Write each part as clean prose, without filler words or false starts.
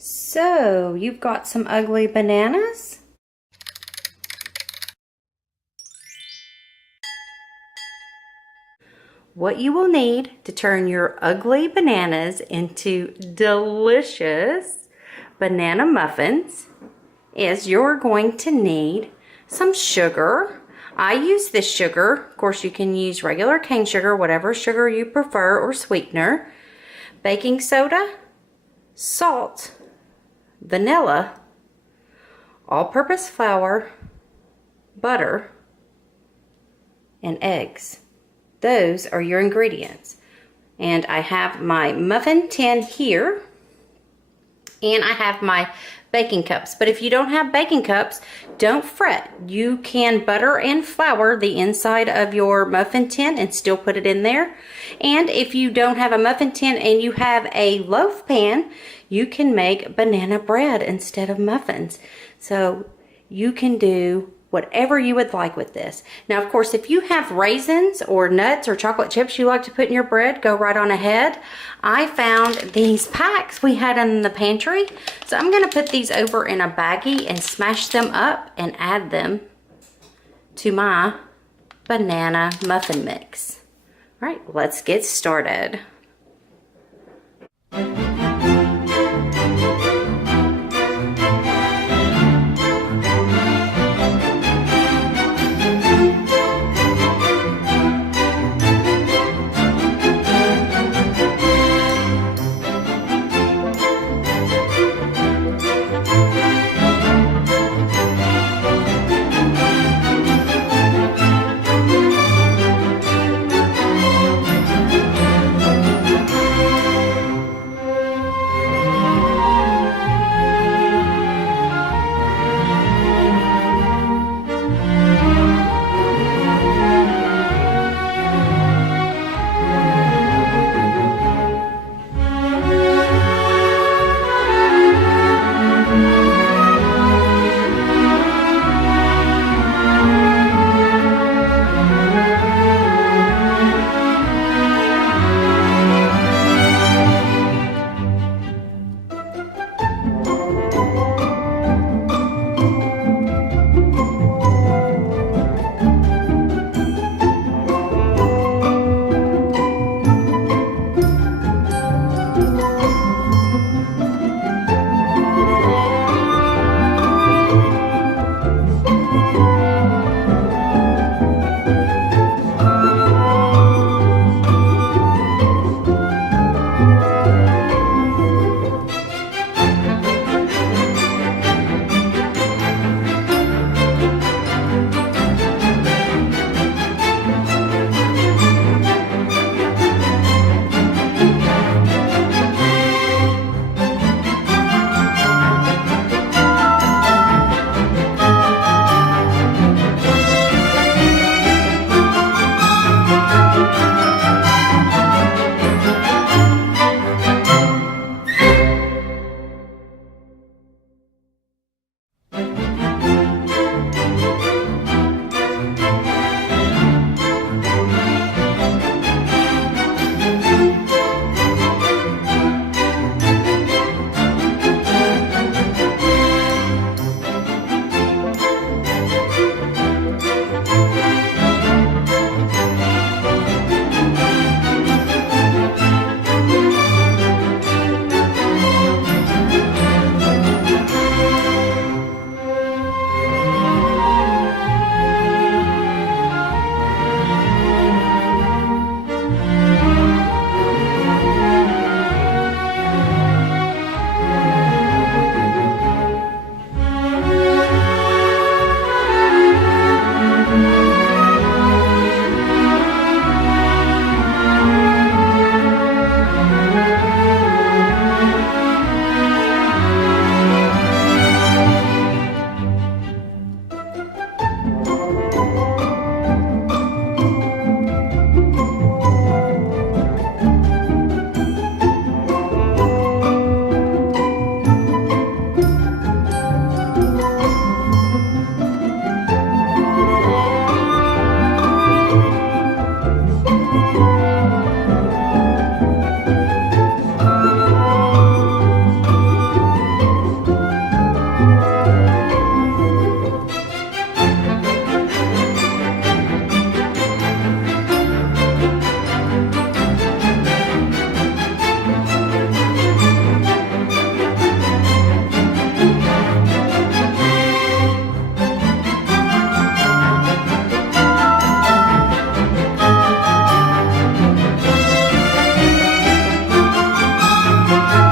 So, you've got some ugly bananas? What you will need to turn your ugly bananas into delicious banana muffins is you're going to need some sugar. I use this sugar. Of course, you can use regular cane sugar, whatever sugar you prefer, or sweetener. Baking soda, salt, vanilla, all-purpose flour, butter, and eggs. Those are your ingredients. And I have my muffin tin here, and I have my baking cups. But if you don't have baking cups, don't fret. You can butter and flour the inside of your muffin tin and still put it in there. And if you don't have a muffin tin and you have a loaf pan, you can make banana bread instead of muffins. So you can do whatever you would like with this. Now, of course, if you have raisins or nuts or chocolate chips you like to put in your bread, go right on ahead. I found these packs we had in the pantry. So I'm gonna put these over in a baggie and smash them up and add them to my banana muffin mix. All right, let's get started.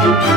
Bye.